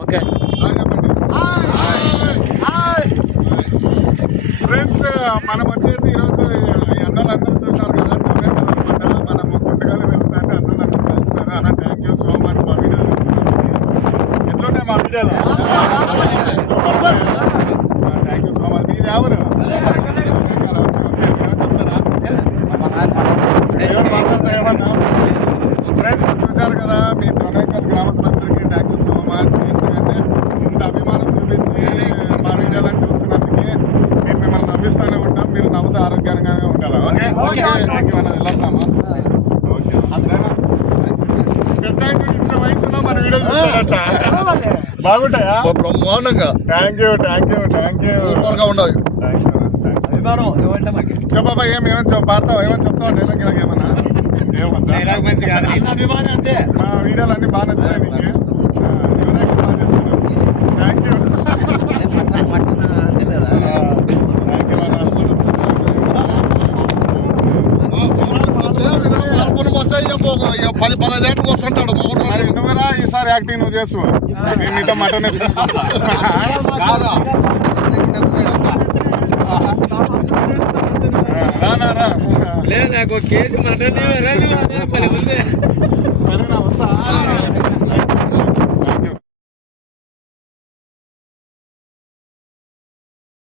Okay friends, మనం వచ్చేసి ఈరోజు అన్నలందరూ చూస్తారు కదా, మనము గుంటగల్లి వెళ్తుంటే అన్నలందరూ కలుస్తున్నారు. అన్న థ్యాంక్ యూ సో మచ్ మా వీడియో చూస్తున్నారు. ఎట్లున్నాయి మా వీడియోలో? Thank you so much. మీది ఎవరు చెప్తారా? మాట్లాడతా ఏమన్నా? ఫ్రెండ్స్ చూశారు కదా, మీ Donekal గ్రామస్తులందరికీ thank you so much. ఎందుకంటే ఇంత అభిమానం చూపించి మా వీడియోలను చూస్తున్నందుకు మేము మిమ్మల్ని నవ్విస్తూనే ఉంటాం. మీరు నవ్వుతూ ఆరోగ్యంగానే ఉండాలి. ఓకే థ్యాంక్ యూ అన్నది వెళ్ళొస్తాము. ఓకే పెద్ద ఇంత వయసులో మన వీడియోలు చూస్తాడట. బాగుంటాయా? బ్రహ్మాండంగా. థ్యాంక్ యూ సూపర్గా ఉండవు. చెప్పబ్బా, ఏమేమని పాడతావు? ఏమని చెప్తావు? డైలాగ్ ఇలాగ ఏమన్నా? మా వీడియోలు అన్ని బాగా నచ్చుతాయి నీకు? ఎవరైనా బాగా చేస్తున్నారు. Thank you. వస్తుంటాడు నువ్వురా ఈసారి యాక్టింగ్ నువ్వు చేస్తావు. నేను నీతో మటన్ రానా లేదు, నాకు కేజీ మటన్ సరేనా వస్తా.